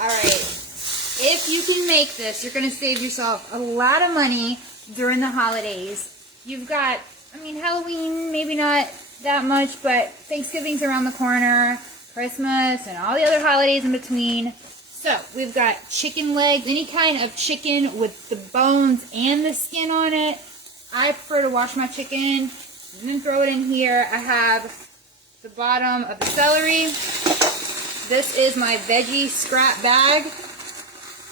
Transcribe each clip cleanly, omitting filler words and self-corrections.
Alright, if you can make this, you're going to save yourself a lot of money during the holidays. You've got, I mean, Halloween, maybe not that much, but Thanksgiving's around the corner, Christmas, and all the other holidays in between. So, we've got chicken legs, any kind of chicken with the bones and the skin on it. I prefer to wash my chicken and then throw it in here. I have the bottom of the celery. This is my veggie scrap bag.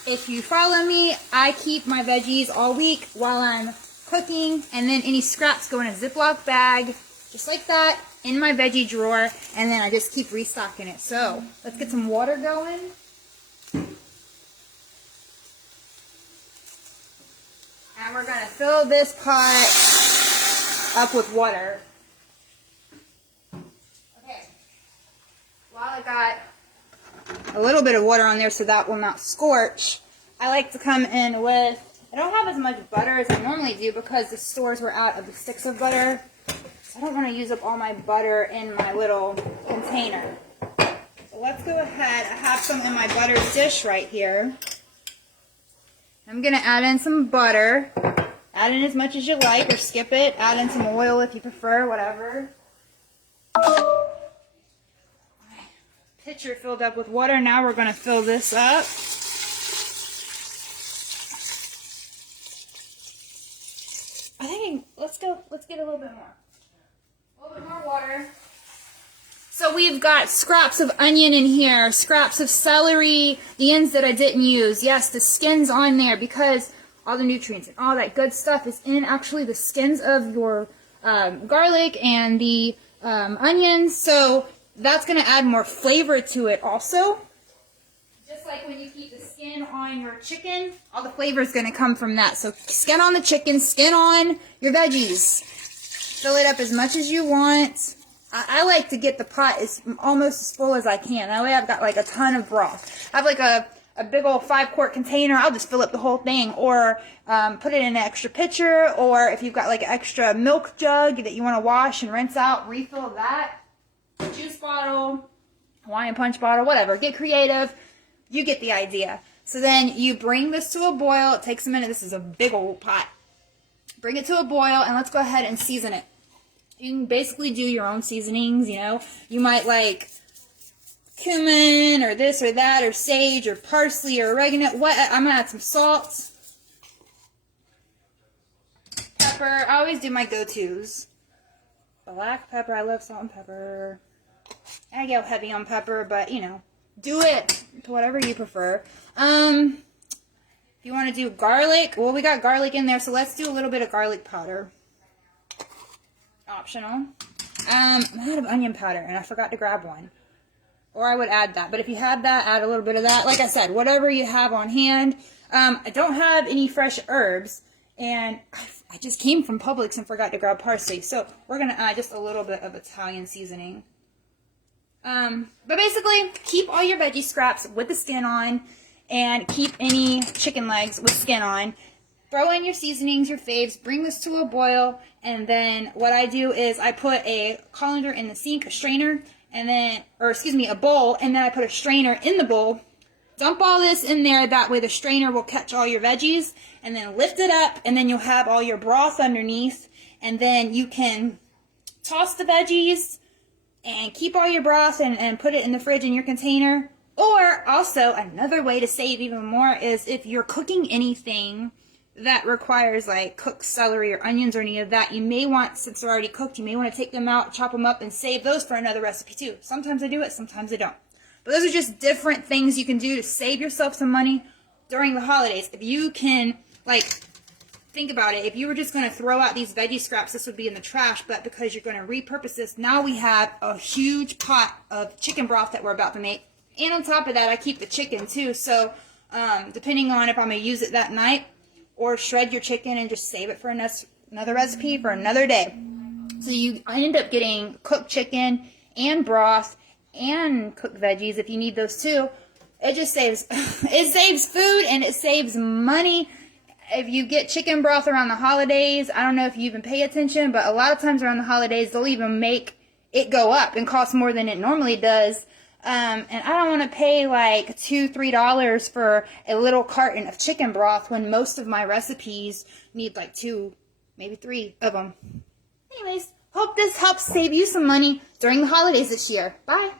If you follow me, I keep my veggies all week while I'm cooking, and then any scraps go in a Ziploc bag, just like that, in my veggie drawer, and then I just keep restocking it. So, let's get some water going. And we're going to fill this pot up with water. Okay. While I got a little bit of water on there so that will not scorch, I like to come in with, I don't have as much butter as I normally do because the stores were out of the sticks of butter. So I don't want to use up all my butter in my little container. So let's go ahead. I have some in my butter dish right here. I'm going to add in some butter. Add in as much as you like or skip it. Add in some oil if you prefer, whatever. Pitcher filled up with water. Now we're going to fill this up. I think let's get a little bit more. A little bit more water. So we've got scraps of onion in here, scraps of celery, the ends that I didn't use. Yes, the skin's on there because all the nutrients and all that good stuff is in actually the skins of your garlic and the onions. So that's going to add more flavor to it also. Just like when you keep the skin on your chicken, all the flavor is going to come from that. So skin on the chicken, skin on your veggies. Fill it up as much as you want. I like to get the pot almost as full as I can. That way I've got like a ton of broth. I have like a big old 5-quart container. I'll just fill up the whole thing. Or put it in an extra pitcher. Or if you've got like an extra milk jug that you want to wash and rinse out, refill that. Juice bottle, Hawaiian punch bottle, whatever. Get creative. You get the idea. So then you bring this to a boil. It takes a minute. This is a big old pot. Bring it to a boil and let's go ahead and season it. You can basically do your own seasonings, you know. You might like cumin or this or that or sage or parsley or oregano. I'm going to add some salt. Pepper. I always do my go-tos. Black pepper. I love salt and pepper. I go heavy on pepper, but, you know, do it to whatever you prefer. If you want to do garlic, well, we got garlic in there, so let's do a little bit of garlic powder. Optional. I'm out of onion powder, and I forgot to grab one. Or I would add that. But if you had that, add a little bit of that. Like I said, whatever you have on hand. I don't have any fresh herbs, and I just came from Publix and forgot to grab parsley. So we're going to add just a little bit of Italian seasoning. But basically, keep all your veggie scraps with the skin on, and keep any chicken legs with skin on. Throw in your seasonings, your faves, bring this to a boil, and then what I do is I put a colander in the sink, a strainer, and then, a bowl, and then I put a strainer in the bowl. Dump all this in there, that way the strainer will catch all your veggies, and then lift it up, and then you'll have all your broth underneath, and then you can toss the veggies, and keep all your broth, and put it in the fridge in your container. Or, also, another way to save even more is if you're cooking anything that requires like cooked celery or onions or any of that, you may want, since they're already cooked, you may want to take them out, chop them up, and save those for another recipe too. Sometimes I do it, sometimes I don't. But those are just different things you can do to save yourself some money during the holidays. If you can, like, think about it. If you were just going to throw out these veggie scraps, this would be in the trash. But because you're going to repurpose this, now we have a huge pot of chicken broth that we're about to make. And on top of that, I keep the chicken too. So depending on if I'm going to use it that night, or shred your chicken and just save it for another recipe for another day. So you end up getting cooked chicken and broth and cooked veggies if you need those too. It just saves, it saves food and it saves money. If you get chicken broth around the holidays, I don't know if you even pay attention, but a lot of times around the holidays, they'll even make it go up and cost more than it normally does. And I don't want to pay like $2, $3 for a little carton of chicken broth when most of my recipes need like 2, maybe 3 of them. Anyways, hope this helps save you some money during the holidays this year. Bye.